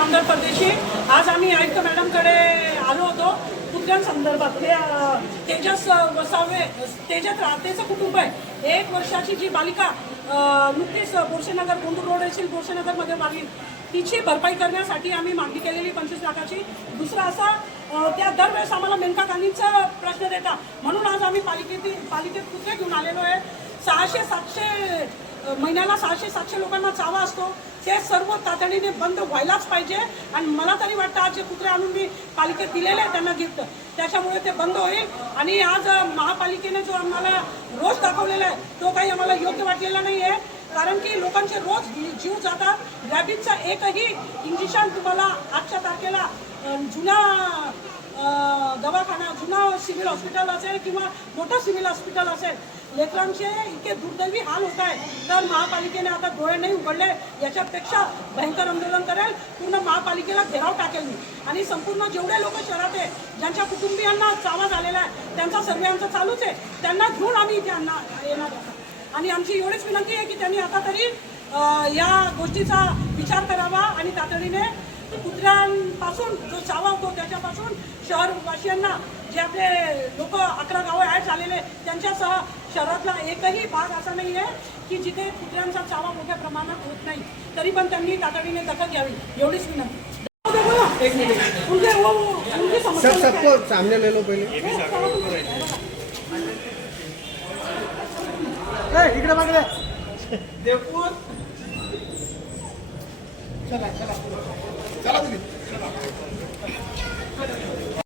आमदार परदेशी आज आम्ही आयुक्त मॅडमकडे आलो होतो. संदर्भात. हे तेजस वसावे तेजस राहतेचं कुटुंब आहे. एक वर्षाची जी बालिका नुकतीच बोरसेनगर गोंदूर रोड येथील बोरसेनगरमध्ये मारली. तिची भरपाई करण्यासाठी आम्ही मागणी केलेली पंचवीस लाखाची. दुसरा असा त्या दरवेळेस आम्हाला मेनका गांधींचा प्रश्न देता. म्हणून आज आम्ही पालिकेतील पालिकेत कुत्रे घेऊन आलेलो आहे? सहाशे सातशे महिन्याला सहाशे सातशे लोकांना चावा असतो. ते सर्व तातडीने बंद व्हायलाच पाहिजे. आणि मला तरी वाटतं आज जे कुत्रे आणून मी पालिकेत दिलेले आहे त्यांना गिफ्ट त्याच्यामुळे ते बंद होईल. आणि आज महापालिकेने जो आम्हाला रोज दाखवलेला आहे तो काही आम्हाला योग्य वाटलेला नाही आहे कारण की लोकांचे रोज जीव जातात. रॅबिजचा एकही इंजेक्शन तुम्हाला आजच्या तारखेला जुना जुन्या दवाखाना जुना सिव्हिल हॉस्पिटल असेल किंवा मोठं सिव्हिल हॉस्पिटल असेल लेकरांचे इतके दुर्दैवी हाल होत आहे तर महापालिकेने आता डोळे नाही उघडले याच्यापेक्षा भयंकर आंदोलन करेल. पूर्ण महापालिकेला घेराव टाकेल मी. आणि संपूर्ण जेवढे लोक शहरात आहे ज्यांच्या कुटुंबियांना चावा झालेला आहे त्यांचा सर्वे आमचा चालूच आहे. त्यांना घेऊन आम्ही इथे आणणार येणार आणि आमची एवढीच विनंती आहे की त्यांनी आता तरी या गोष्टीचा विचार करावा आणि तातडीने कुत्र्यांपासून जो चावा होतो त्याच्यापासून शहरवासियांना जे आपले लोक अकरा गावं झालेले त्यांच्यासह शहरातला एकही भाग असा नाही आहे की जिथे कुत्र्यांचा चावा मोठ्या प्रमाणात होत नाही. तरी पण त्यांनी तातडीने दखल घ्यावी. एवढीच विनंती. एक मिनिट. उनके वो उनकी समस्या सब सबको सामने ले लो पहले. इकडे मागे चला तुम्ही.